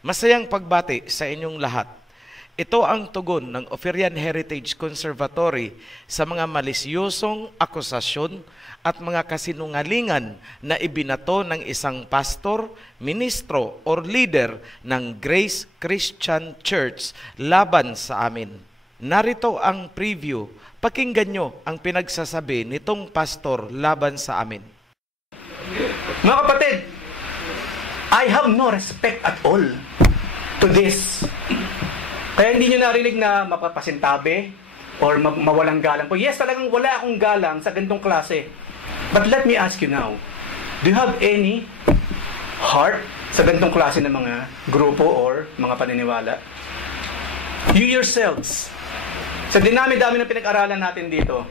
Masayang pagbati sa inyong lahat. Ito ang tugon ng Oferian Heritage Conservatory sa mga malisyosong akusasyon at mga kasinungalingan na ibinato ng isang pastor, ministro, or leader ng Grace Christian Church laban sa amin. Narito ang preview. Pakinggan nyo ang pinagsasabi nitong pastor laban sa amin. Mga kapatid, I have no respect at all to this. Kaya hindi nyo narinig na mapapasintabi or mawalang galang po. Yes, talagang wala akong galang sa ganitong klase. But let me ask you now, do you have any heart sa ganitong klase ng mga grupo or mga paniniwala? You yourselves, sa dinami-dami ng pinag-aralan natin dito,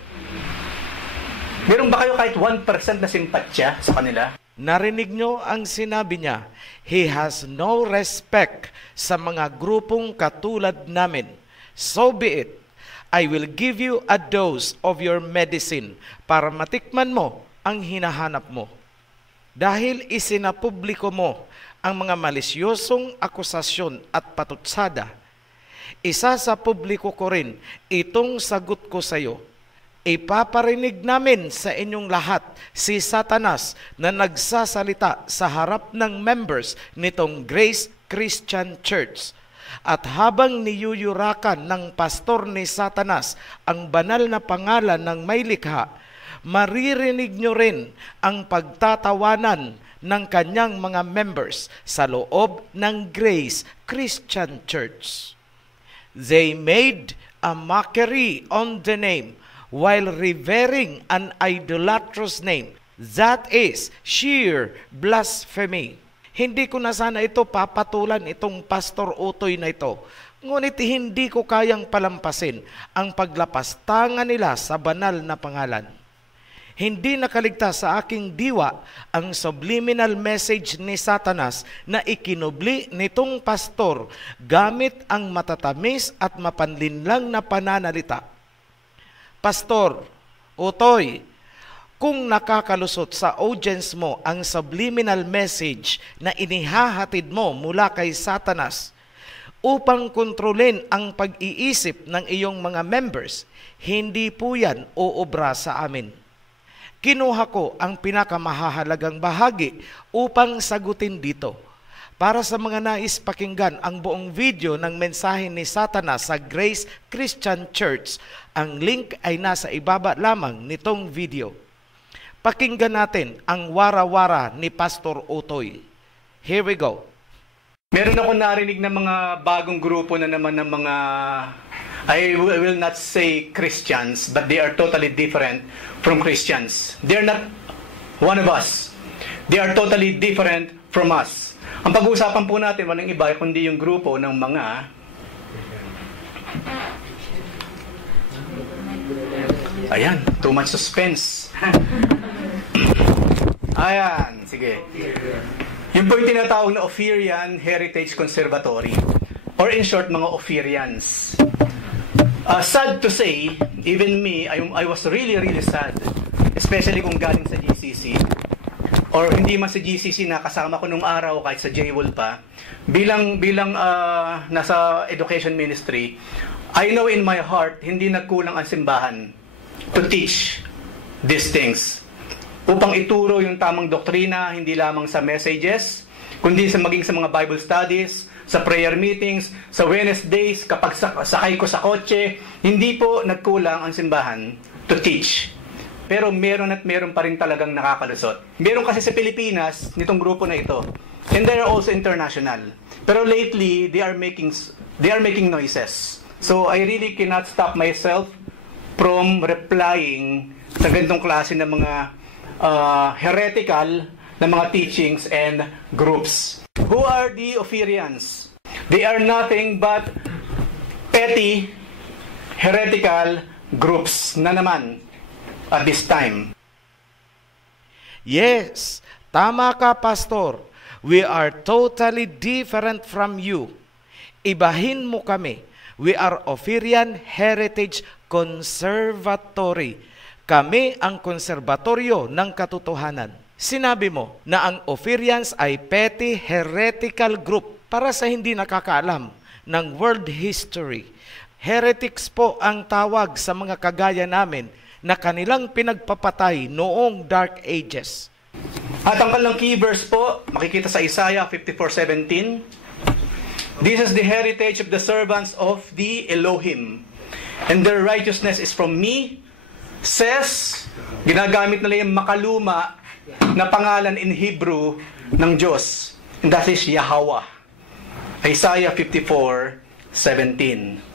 meron ba kayo kahit 1% na simpatya sa kanila? Narinig nyo ang sinabi niya, he has no respect sa mga grupong katulad namin. So be it. I will give you a dose of your medicine para matikman mo ang hinahanap mo. Dahil isinapubliko mo ang mga malisyosong akusasyon at patutsada, isa sa publiko ko rin itong sagot ko sa iyo. Ipaparinig namin sa inyong lahat si Satanas na nagsasalita sa harap ng members nitong Grace Christian Church. At habang niyuyurakan ng pastor ni Satanas ang banal na pangalan ng may likha, maririnig nyo rin ang pagtatawanan ng kanyang mga members sa loob ng Grace Christian Church. They made a mockery on the name while revering an idolatrous name. That is sheer blasphemy. Hindi ko na sana ito papatulan itong Pastor Utoy na ito. Ngunit hindi ko kayang palampasin ang paglapastangan nila sa banal na pangalan. Hindi nakaligtas sa aking diwa ang subliminal message ni Satanas na ikinubli nitong pastor gamit ang matatamis at mapanlinlang na pananalita. Pastor Utoy, kung nakakalusot sa audience mo ang subliminal message na inihahatid mo mula kay Satanas upang kontrolin ang pag-iisip ng iyong mga members, hindi po yan uobra sa amin. Kinuha ko ang pinakamahalagang bahagi upang sagutin dito. Para sa mga nais pakinggan ang buong video ng mensahe ni Satanas sa Grace Christian Church, ang link ay nasa ibaba lamang nitong video. Pakinggan natin ang wara-wara ni Pastor Utoy. Here we go. Meron ako narinig na mga bagong grupo na naman ng mga, I will not say Christians, but they are totally different from Christians. They are not one of us. They are totally different from us. Ang pag-uusapan po natin, walang iba kundi yung grupo ng mga ayan, too much suspense. Ayan, sige. Yung po yung tinatawag na Oferian Heritage Conservatory. Or in short, mga Oferians. Sad to say, even me, I was really, really sad. Especially kung galing sa GCC. Or hindi man sa GCC na kasama ko nung araw kahit sa JWOL pa. Bilang nasa education ministry, I know in my heart, hindi nagkulang ang simbahan to teach these things. Upang ituro yung tamang doktrina, hindi lamang sa messages, kundi maging sa mga Bible studies, sa prayer meetings, sa Wednesdays, kapag sakay ko sa kotse, hindi po nagkulang ang simbahan to teach. Pero meron pa rin talagang nakakalusot. Meron kasi sa Pilipinas, nitong grupo na ito. And they are also international. Pero lately, they are making noises. So I really cannot stop myself from replying sa ganitong klase ng mga heretical na mga teachings and groups. Who are the Ophirians? They are nothing but petty, heretical groups na naman at this time. Yes, tama ka, Pastor. We are totally different from you. Ibahin mo kami. We are Ophirian Heritage Conservatory. Kami ang konserbatoryo ng katotohanan. Sinabi mo na ang Ophirians ay petty heretical group para sa hindi nakakaalam ng world history. Heretics po ang tawag sa mga kagaya namin na kanilang pinagpapatay noong Dark Ages. At ang kanilang key verse po, makikita sa Isaiah 54:17. This is the heritage of the servants of the Elohim, and their righteousness is from me, says, ginagamit nila yung makaluma na pangalan in Hebrew ng Diyos, and that is Yahweh. Isaiah 54:17.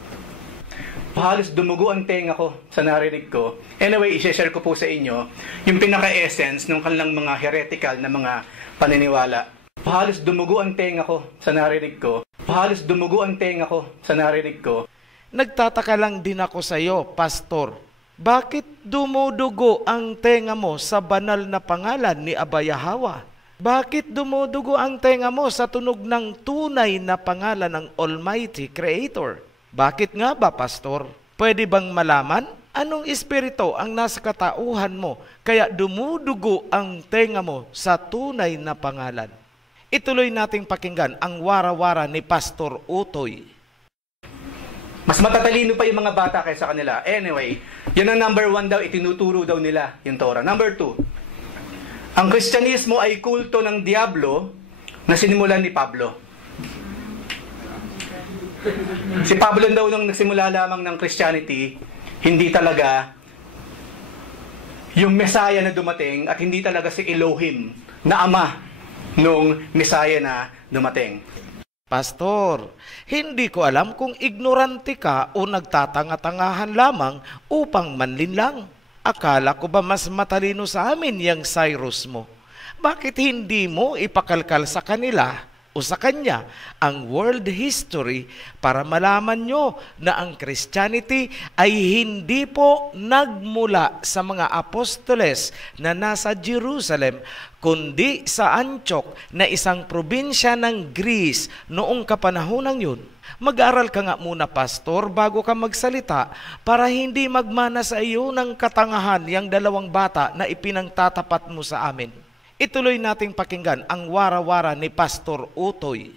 Halos dumugo ang tenga ko sa narinig ko. Anyway, i-share ko po sa inyo yung pinaka-essence ng kanilang mga heretical na mga paniniwala. Halos dumugo ang tenga ko sa narinig ko. Halos dumugo ang tenga ko sa narinig ko. Nagtataka lang din ako sa iyo, Pastor. Bakit dumudugo ang tenga mo sa banal na pangalan ni Aba Yahweh? Bakit dumudugo ang tenga mo sa tunog ng tunay na pangalan ng Almighty Creator? Bakit nga ba, Pastor? Pwede bang malaman anong espiritu ang nasa katauhan mo kaya dumudugo ang tenga mo sa tunay na pangalan? Ituloy nating pakinggan ang wara-wara ni Pastor Utoy. Mas matatalino pa yung mga bata kaysa kanila. Anyway, yun ang number 1 daw, itinuturo daw nila yung Torah. Number 2, ang Kristyanismo ay kulto ng Diablo na sinimulan ni Pablo. Si Pablo daw nung nagsimula lamang ng Christianity, hindi talaga yung Messiah na dumating at hindi talaga si Elohim na ama nung Messiah na dumating. Pastor, hindi ko alam kung ignorante ka o nagtatanga-tangahan lamang upang manlinlang. Akala ko ba mas matalino sa amin yung Cyrus mo? Bakit hindi mo ipakalkal sa kanila o sa kanya ang world history para malaman nyo na ang Christianity ay hindi po nagmula sa mga apostoles na nasa Jerusalem, kundi sa Antioch na isang probinsya ng Greece noong kapanahonang yun. Mag-aral ka nga muna, Pastor, bago ka magsalita para hindi magmana sa iyo ng katangahan yung dalawang bata na ipinangtatapat mo sa amin. Ituloy nating pakinggan ang wara-wara ni Pastor Utoy.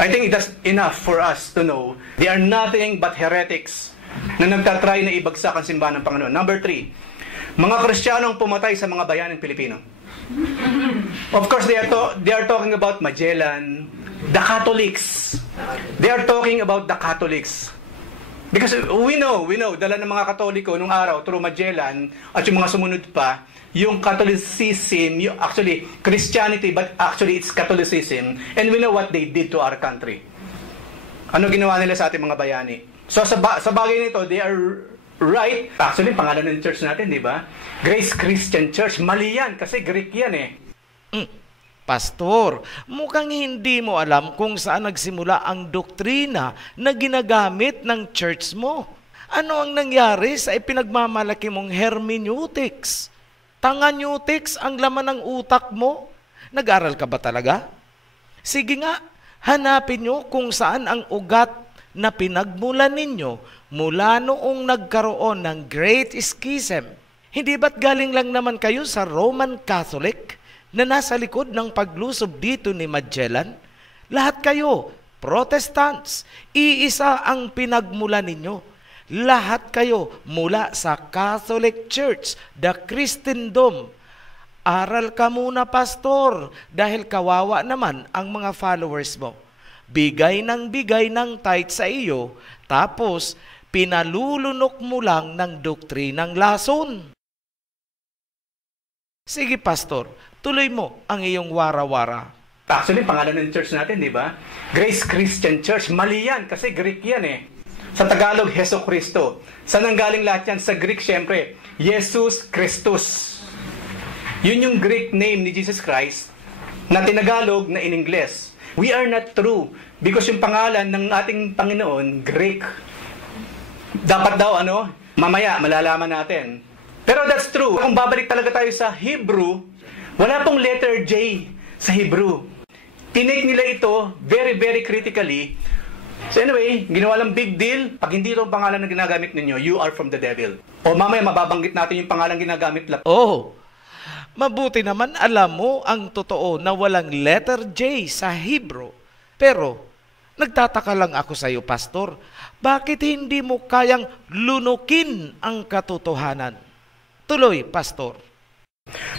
I think that's enough for us to know they are nothing but heretics na nagtatry na ibagsak ang simbahan ng Panginoon. Number 3, mga Kristiyanong pumatay sa mga bayanang Pilipino. Of course, they are talking about Magellan, the Catholics. They are talking about the Catholics. Because we know, dala ng mga Katoliko nung araw, through Magellan, at yung mga sumunod pa, yung Catholicism, actually Christianity, but actually it's Catholicism, and we know what they did to our country. Ano ginawa nila sa ating mga bayani? So sa bagay nito, they are right. Actually, pangalan ng church natin, di ba? Grace Christian Church. Mali yan, kasi Greek yan eh. Pastor, mukhang hindi mo alam kung saan nagsimula ang doktrina na ginagamit ng church mo. Ano ang nangyari sa ipinagmamalaki mong hermeneutics? Tanganutics ang laman ng utak mo? Nag-aral ka ba talaga? Sige nga, hanapin nyo kung saan ang ugat na pinagmulan ninyo mula noong nagkaroon ng Great Schism. Hindi ba't galing lang naman kayo sa Roman Catholic na nasa likod ng paglusob dito ni Magellan? Lahat kayo, Protestants, iisa ang pinagmulan ninyo. Lahat kayo mula sa Catholic Church, the Christendom. Aral ka muna, pastor, dahil kawawa naman ang mga followers mo. Bigay ng tithe sa iyo, tapos pinalulunok mo lang ng doktrinang lason. Sige, pastor, tuloy mo ang iyong wara-wara. Actually, pangalan ng church natin, di ba? Grace Christian Church. Mali yan, kasi Greek yan eh. Sa Tagalog, Heso Kristo. Saan nanggaling lahat yan? Sa Greek, syempre, Jesus Christus. Yun yung Greek name ni Jesus Christ na tinagalog na in English. We are not true because yung pangalan ng ating Panginoon, Greek. Dapat daw, mamaya, malalaman natin. Pero that's true. Kung babalik talaga tayo sa Hebrew, wala pong letter J sa Hebrew. Tinake nila ito very, very critically. So anyway, ginawa lang big deal. Pag hindi ito ang pangalan na ginagamit ninyo, you are from the devil. O mamaya, mababanggit natin yung pangalan ginagamit lang. Oh, mabuti naman alam mo ang totoo na walang letter J sa Hebrew. Pero, nagtataka lang ako sa iyo, pastor. Bakit hindi mo kayang lunukin ang katotohanan? Tuloy, pastor.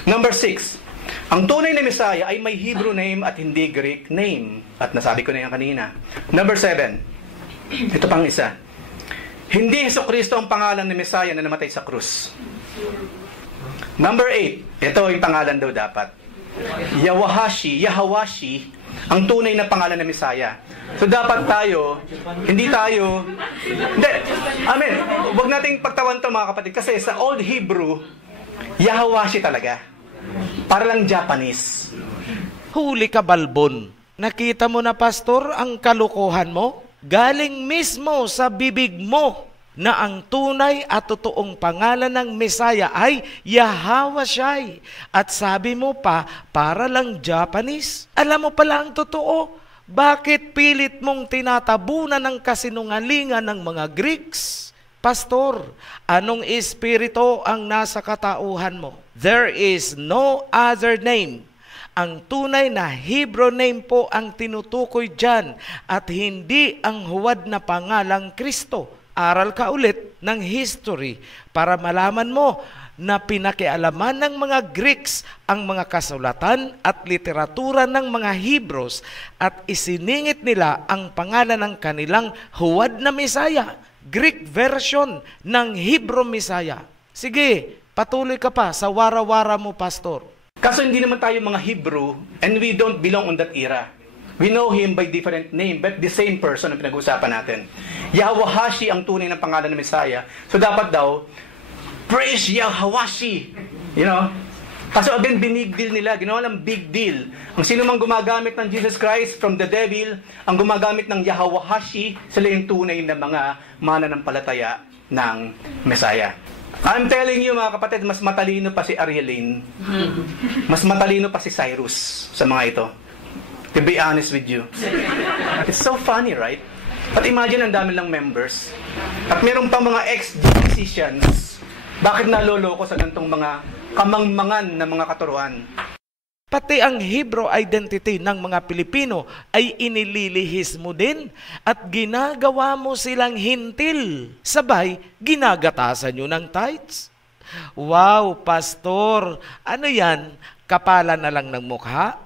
Number 6. Ang tunay na Messiah ay may Hebrew name at hindi Greek name. At nasabi ko na yan kanina. Number 7. Ito pang isa. Hindi Jesucristo ang pangalan ng Messiah na namatay sa krus. Number 8, ito yung pangalan daw dapat. Yahawashi, ang tunay na pangalan ng Messiah. So dapat tayo, hindi, amen, huwag nating pagtawan to mga kapatid, kasi sa Old Hebrew, Yahawashi talaga. Para lang Japanese. Huli ka, balbon. Nakita mo na, pastor, ang kalokohan mo? Galing mismo sa bibig mo na ang tunay at totoong pangalan ng Messiah ay Yahawashi. At sabi mo pa, para lang Japanese. Alam mo pala ang totoo. Bakit pilit mong tinatabunan ng kasinungalingan ng mga Greeks? Pastor, anong espiritu ang nasa katauhan mo? There is no other name. Ang tunay na Hebrew name po ang tinutukoy dyan at hindi ang huwad na pangalang Kristo. Aral ka ulit ng history para malaman mo na pinakialaman ng mga Greeks ang mga kasulatan at literatura ng mga Hebrews at isiningit nila ang pangalan ng kanilang huwad na Messiah, Greek version ng Hebrew Messiah. Sige, patuloy ka pa sa wara-wara mo, pastor. Kaso hindi naman tayo mga Hebrew and we don't belong on that era. We know him by different name, but the same person ang pinag-uusapan natin. Yahawashi ang tunay ng pangalan ng Messiah. So dapat daw, praise Yahawashi. Kaso again, big deal nila. Ginawa lang big deal. Ang sino mang gumagamit ng Jesus Christ from the devil, ang gumagamit ng Yahawashi, sila yung tunay na mga mananampalataya ng Messiah. I'm telling you mga kapatid, mas matalino pa si Arielin. Mas matalino pa si Cyrus sa mga ito. To be honest with you. It's so funny, right? But imagine ang dami lang members. At meron pang mga ex-musicians. Bakit naloloko sa ganitong mga kamangmangan na mga katuruan? Pati ang Hebrew identity ng mga Pilipino ay inililihis mo din at ginagawa mo silang hintil. Sabay, ginagatasan nyo ng tithes. Wow, pastor, ano yan? Kapalan na lang ng mukha?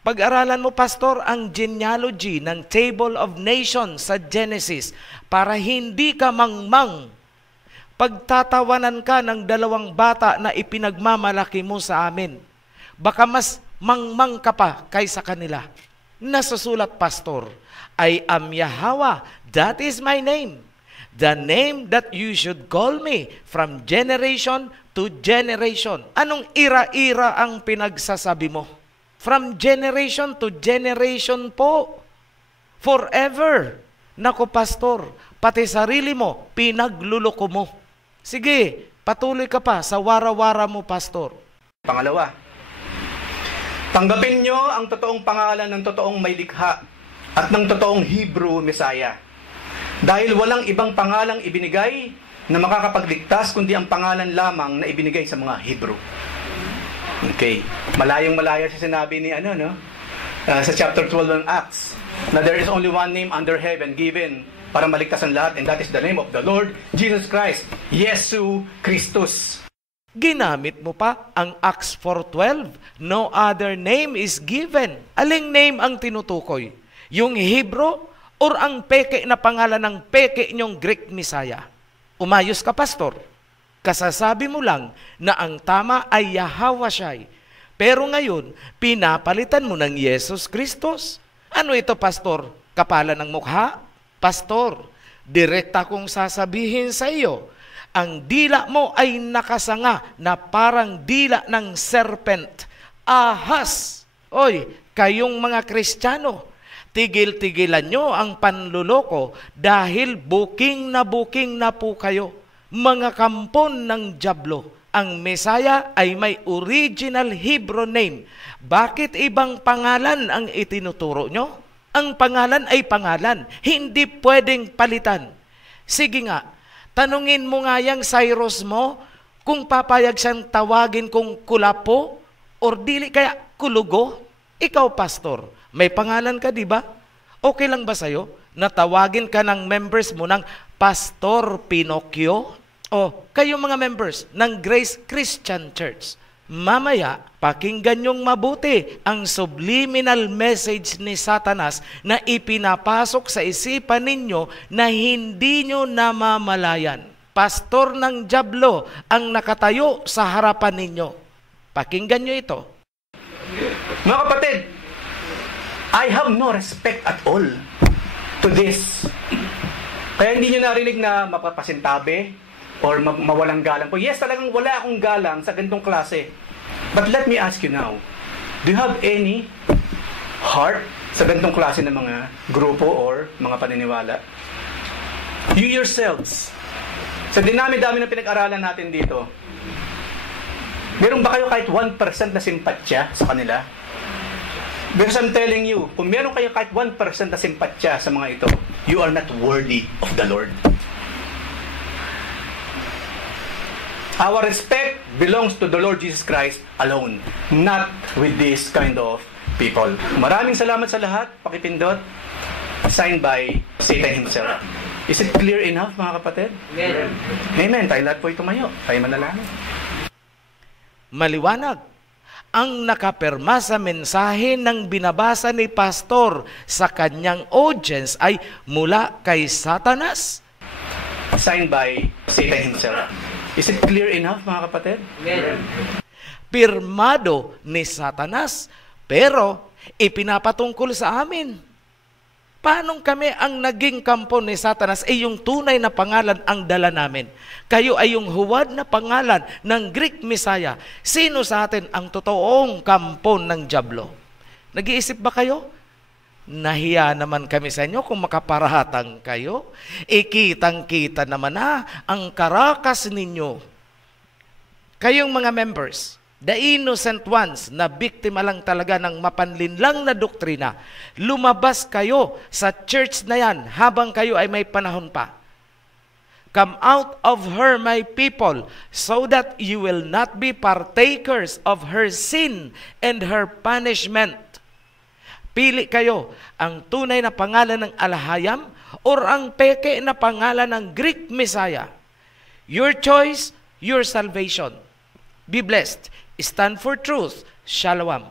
Pag-aralan mo, pastor, ang genealogy ng Table of Nations sa Genesis para hindi ka mangmang. Pagtatawanan ka ng 2 bata na ipinagmamalaki mo sa amin, baka mas mangmang ka pa kaysa kanila. Nasusulat, pastor, I am Yahweh, that is my name. The name that you should call me from generation to generation. Anong ira-ira ang pinagsasabi mo? From generation to generation po. Forever. Nako, pastor, pati sarili mo, pinagluloko mo. Sige, patuloy ka pa sa wara-wara mo, pastor. Pangalawa, tanggapin nyo ang totoong pangalan ng totoong may likha at ng totoong Hebrew Messiah. Dahil walang ibang pangalang ibinigay na makakapagligtas kundi ang pangalan lamang na ibinigay sa mga Hebrew. Okay. Malayong-malayo sa sinabi ni sa chapter 12 ng Acts, na there is only one name under heaven given para maligtas ang lahat, and that is the name of the Lord Jesus Christ, Yesu Christus. Ginamit mo pa ang Acts 4:12. No other name is given. Aling name ang tinutukoy? Yung Hebrew or ang peke na pangalan ng peke niyong Greek Messiah? Umayos ka, pastor. Kasasabi mo lang na ang tama ay Yahawashai. Pero ngayon, pinapalitan mo ng Yesus Kristus. Ano ito, pastor? Kapalan ng mukha? Pastor, direkta kong sasabihin sa iyo, ang dila mo ay nakasanga na parang dila ng serpent. Ahas! Oy, kayong mga Kristiyano, tigil-tigilan nyo ang panluloko dahil buking na po kayo. Mga kampon ng dyablo. Ang Messiah ay may original Hebrew name. Bakit ibang pangalan ang itinuturo nyo? Ang pangalan ay pangalan. Hindi pwedeng palitan. Sige nga, tanungin mo nga yung Cyrus mo kung papayag siyang tawagin kong kulapo or dili kaya kulugo. Ikaw, pastor, may pangalan ka, di ba? Okay lang ba sa'yo na tawagin ka ng members mo ng Pastor Pinocchio? O kayo mga members ng Grace Christian Church, mamaya pakinggan niyong mabuti ang subliminal message ni Satanas na ipinapasok sa isipan ninyo na hindi nyo namamalayan. Pastor ng dyablo ang nakatayo sa harapan ninyo. Pakinggan nyo ito. Mga kapatid, I have no respect at all to this. Kaya hindi nyo narinig na mapapasintabi or mawalang galang po. Yes, talagang wala akong galang sa ganitong klase. But let me ask you now, do you have any heart sa ganitong klase ng mga grupo or mga paniniwala? You yourselves, sa dinami-dami na pinag-aralan natin dito, meron ba kayo kahit 1% na simpatya sa kanila? Because I'm telling you, kung meron kayo kahit 1% na simpatya sa mga ito, you are not worthy of the Lord. Our respect belongs to the Lord Jesus Christ alone, not with this kind of people. Maraming salamat sa lahat. Pakipindot. Signed by Satan himself. Is it clear enough, mga kapatid? Amen. Amen. Tayo lahat po ito tumayo. Tayo manalangin. Maliwanag. Ang nakapirma sa mensahe ng binabasa ni pastor sa kanyang audience ay mula kay Satanas. Signed by Satan himself. Is it clear enough, mga kapatid? Amen. Pirmado ni Satanas, pero ipinapatungkol sa amin. Paano kami ang naging kampo ni Satanas ay yung tunay na pangalan ang dala namin? Kayo ay yung huwad na pangalan ng Greek Messiah. Sino sa atin ang totoong kampo ng dyablo? Nag-iisip ba kayo? Nahiya naman kami sa inyo kung makaparatang kayo. Ikitang-kita naman ang karakas ninyo. Kayong mga members, the innocent ones na biktima lang talaga ng mapanlinlang na doktrina, lumabas kayo sa church na yan habang kayo ay may panahon pa. Come out of her, my people, so that you will not be partakers of her sin and her punishment. Pili kayo ang tunay na pangalan ng Alahayam or ang peke na pangalan ng Greek Messiah. Your choice, your salvation. Be blessed. Stand for truth. Shalom.